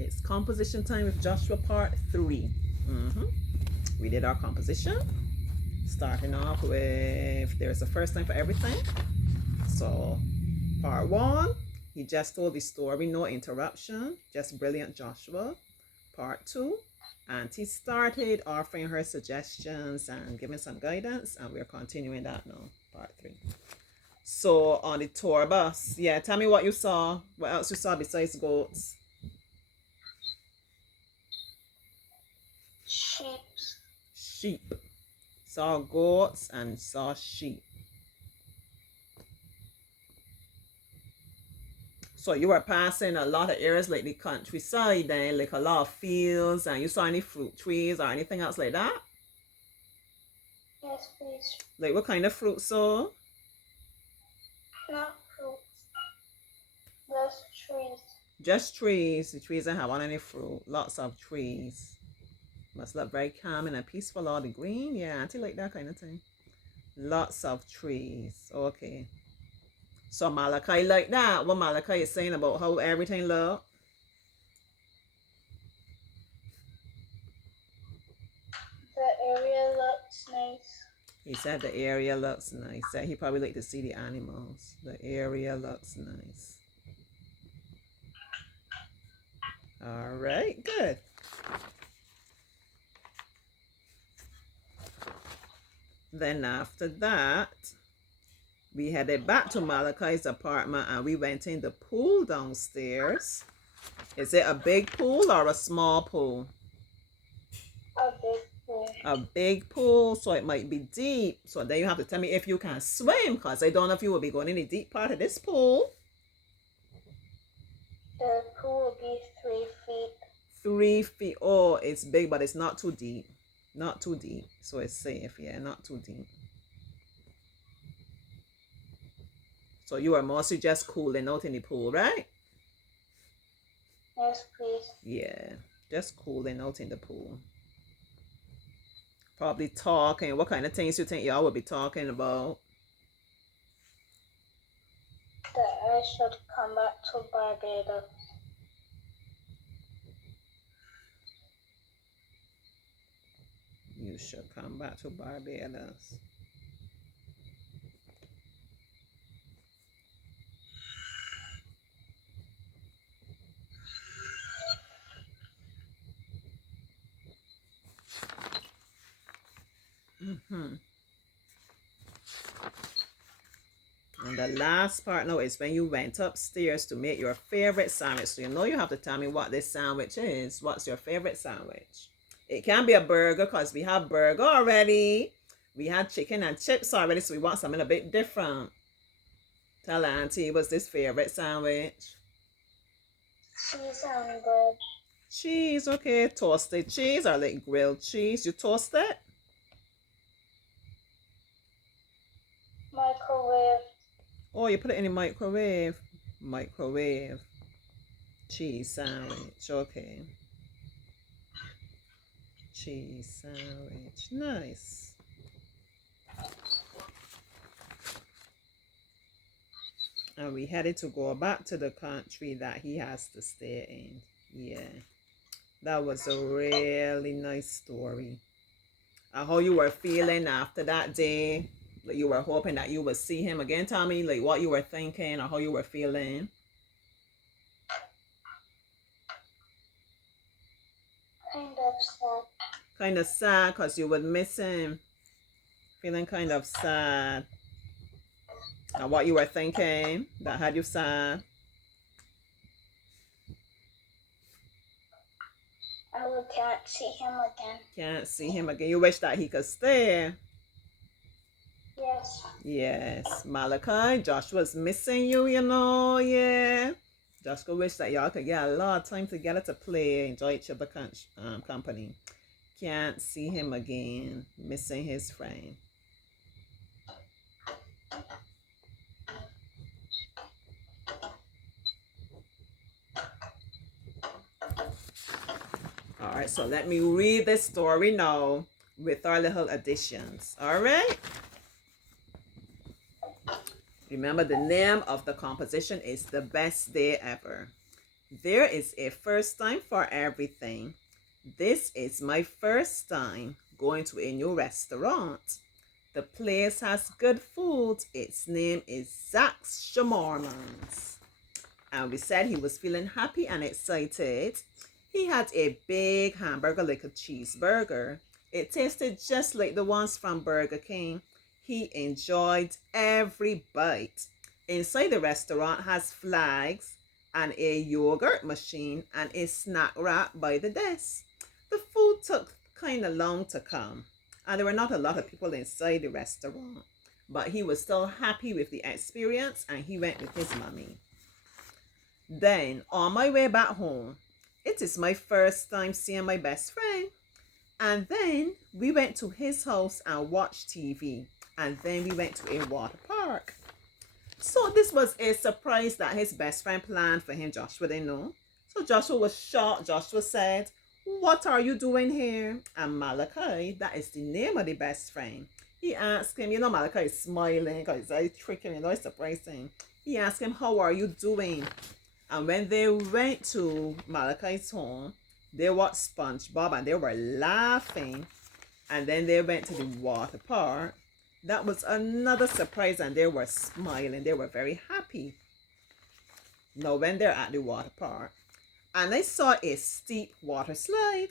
It's composition time with Joshua part 3. We did our composition, starting off with there's a first time for everything. So part 1, he just told the story, no interruption, just brilliant Joshua. Part 2, Auntie started offering her suggestions and giving some guidance, and we're continuing that now, part 3. So on the tour bus, yeah, tell me what you saw. What else you saw besides goats? Sheep. Saw goats and saw sheep. So you were passing a lot of areas like the countryside then, like a lot of fields, and you saw any fruit trees or anything else like that? Yes, please. Like what kind of fruit so? Not fruits. Just trees. Just trees. The trees don't have on any fruit. Lots of trees. Must look very calming and peaceful, all the green. Yeah, auntie like that kind of thing. Lots of trees. Okay. So Malachi like that. What Malachi is saying about how everything look? The area looks nice. He said the area looks nice. Said he probably like to see the animals. The area looks nice. All right, good. Then after that, we headed back to Malachi's apartment and we went in the pool downstairs. Is it a big pool or a small pool? A big pool. A big pool, so it might be deep. So then you have to tell me if you can swim, because I don't know if you will be going in the deep part of this pool. The pool will be 3 feet. 3 feet. Oh, it's big, but it's not too deep. Not too deep. So it's safe. Yeah, not too deep. So you are mostly just cooling out in the pool, right? Yes, please. Yeah, just cooling out in the pool. Probably talking. What kind of things you think y'all would be talking about? That I should come back to Barbados. You should come back to Barbados. And the last part now is when you went upstairs to make your favorite sandwich. So you know you have to tell me what this sandwich is. What's your favorite sandwich? It can be a burger because we have burger already. We had chicken and chips already, so we want something a bit different. Tell Auntie, what's this favorite sandwich? Cheese and bread. Cheese, okay. Toasted cheese or like grilled cheese. You toast it? Microwave. Oh, you put it in the microwave. Microwave. Cheese sandwich, okay. Cheese sandwich, nice. And we headed to go back to the country that he has to stay in. Yeah, that was a really nice story. And how you were feeling after that day? Like you were hoping that you would see him again. Tell me like what you were thinking or how you were feeling. Kind of sad. Kind of sad because you would miss him. Feeling kind of sad. And what you were thinking that had you sad? I can't see him again. Can't see him again. You wish that he could stay. Yes. Yes. Malachi, Joshua's missing you, you know. Yeah. Joshua wish that y'all could get a lot of time together to play, enjoy each other's company. Can't see him again. Missing his friend. All right, so let me read this story now with our little additions. All right. Remember, the name of the composition is The Best Day Ever. There is a first time for everything. This is my first time going to a new restaurant. The place has good food. Its name is Zach's Shawarmas. And we said he was feeling happy and excited. He had a big hamburger, like a cheeseburger. It tasted just like the ones from Burger King. He enjoyed every bite. Inside the restaurant has flags and a yogurt machine and a snack rack by the desk. The food took kind of long to come, and there were not a lot of people inside the restaurant, but he was still happy with the experience and he went with his mommy. Then, on my way back home, it is my first time seeing my best friend. And then we went to his house and watched TV. And then we went to a water park. So this was a surprise that his best friend planned for him. Joshua didn't know. So Joshua was shocked. Joshua said, "What are you doing here?" And Malachi, that is the name of the best friend, he asked him, Malachi is smiling because he's tricking, it's surprising. He asked him, "How are you doing?" And when they went to Malachi's home, they watched SpongeBob and they were laughing. And then they went to the water park. That was another surprise and they were smiling. They were very happy. Now when they're at the water park, and I saw a steep water slide,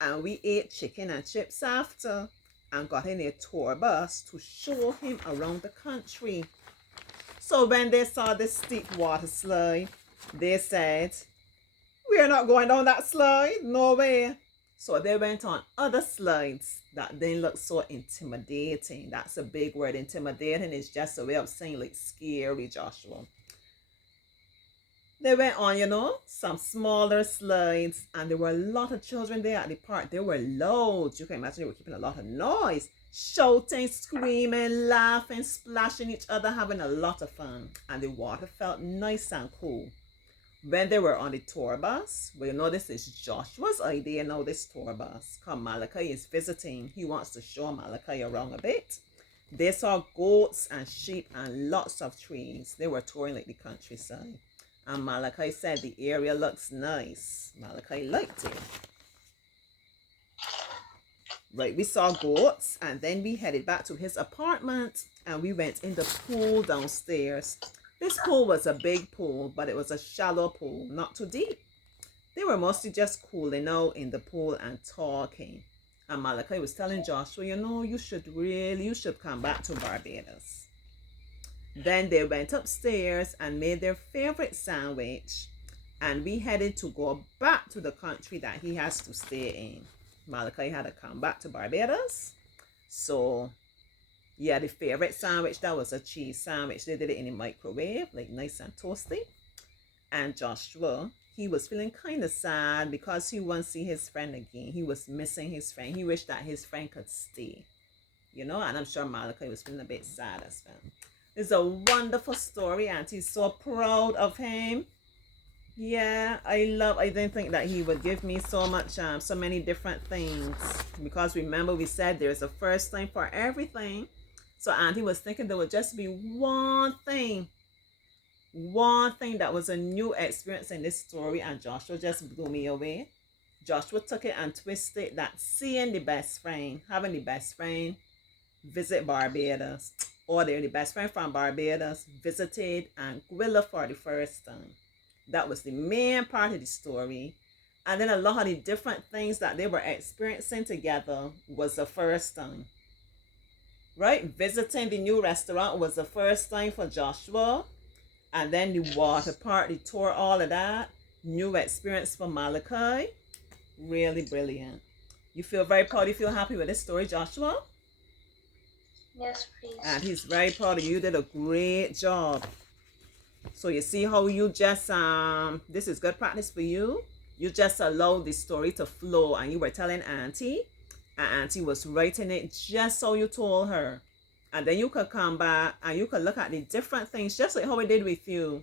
and we ate chicken and chips after and got in a tour bus to show him around the country. So when they saw the steep water slide, they said, "We're not going down that slide, no way." So they went on other slides that didn't look so intimidating. That's a big word. Intimidating is just a way of saying like scary, Joshua. They went on, some smaller slides, and there were a lot of children there at the park. They were loud. You can imagine they were keeping a lot of noise, shouting, screaming, laughing, splashing each other, having a lot of fun. And the water felt nice and cool. When they were on the tour bus, well, this is Joshua's idea now, this tour bus. Because Malachi is visiting. He wants to show Malachi around a bit. They saw goats and sheep and lots of trees. They were touring like the countryside. And Malachi said the area looks nice. Malachi liked it. Right, we saw goats and then we headed back to his apartment and we went in the pool downstairs. This pool was a big pool, but it was a shallow pool, not too deep. They were mostly just cooling out in the pool and talking. And Malachi was telling Joshua, you should come back to Barbados. Then they went upstairs and made their favorite sandwich. And we headed to go back to the country that he has to stay in. Malachi had to come back to Barbados. So yeah, the favorite sandwich, that was a cheese sandwich. They did it in the microwave, like nice and toasty. And Joshua, he was feeling kind of sad because he won't see his friend again. He was missing his friend. He wished that his friend could stay. And I'm sure Malachi was feeling a bit sad as well. It's a wonderful story, Auntie's so proud of him. Yeah, I didn't think that he would give me so many different things. Because remember, we said there's a first time for everything. So Auntie was thinking there would just be one thing that was a new experience in this story, and Joshua just blew me away. Joshua took it and twisted that having the best friend visit Barbados, or the best friend from Barbados visited Anguilla for the first time. That was the main part of the story. And then a lot of the different things that they were experiencing together was the first time. Right? Visiting the new restaurant was the first time for Joshua. And then the water park, the tour, all of that. New experience for Malachi. Really brilliant. You feel very proud? You feel happy with this story, Joshua? Yes, please. And he's very proud of you. You did a great job. So you see how you just, this is good practice for you. You just allowed the story to flow and you were telling Auntie. And Auntie was writing it just so you told her. And then you could come back and you could look at the different things, just like how I did with you.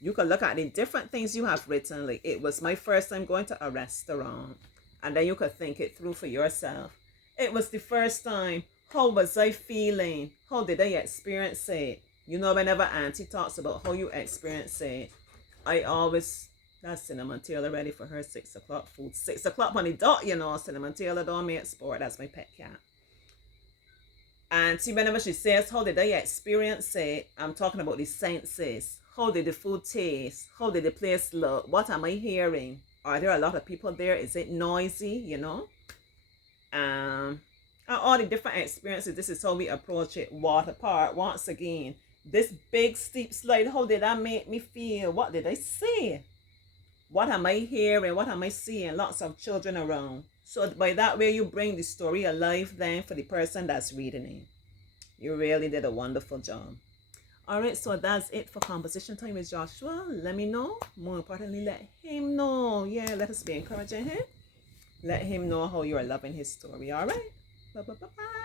You could look at the different things you have written. Like, it was my first time going to a restaurant. And then you could think it through for yourself. It was the first time. How was I feeling? How did I experience it? Whenever Auntie talks about how you experience it, I always That's Cinnamon Taylor ready for her 6 o'clock food. 6 o'clock on the dot, you know. Cinnamon Taylor don't make sport. That's my pet cat. And see, whenever she says, how did they experience it? I'm talking about the senses. How did the food taste? How did the place look? What am I hearing? Are there a lot of people there? Is it noisy, you know? And all the different experiences. This is how we approach it. Water park, once again. This big steep slide, how did that make me feel? What did I say? What am I hearing? What am I seeing? Lots of children around. So by that way, you bring the story alive then for the person that's reading it. You really did a wonderful job. All right, so that's it for composition time with Joshua. Let me know. More importantly, let him know. Yeah, let us be encouraging him. Let him know how you are loving his story. All right? Bye-bye.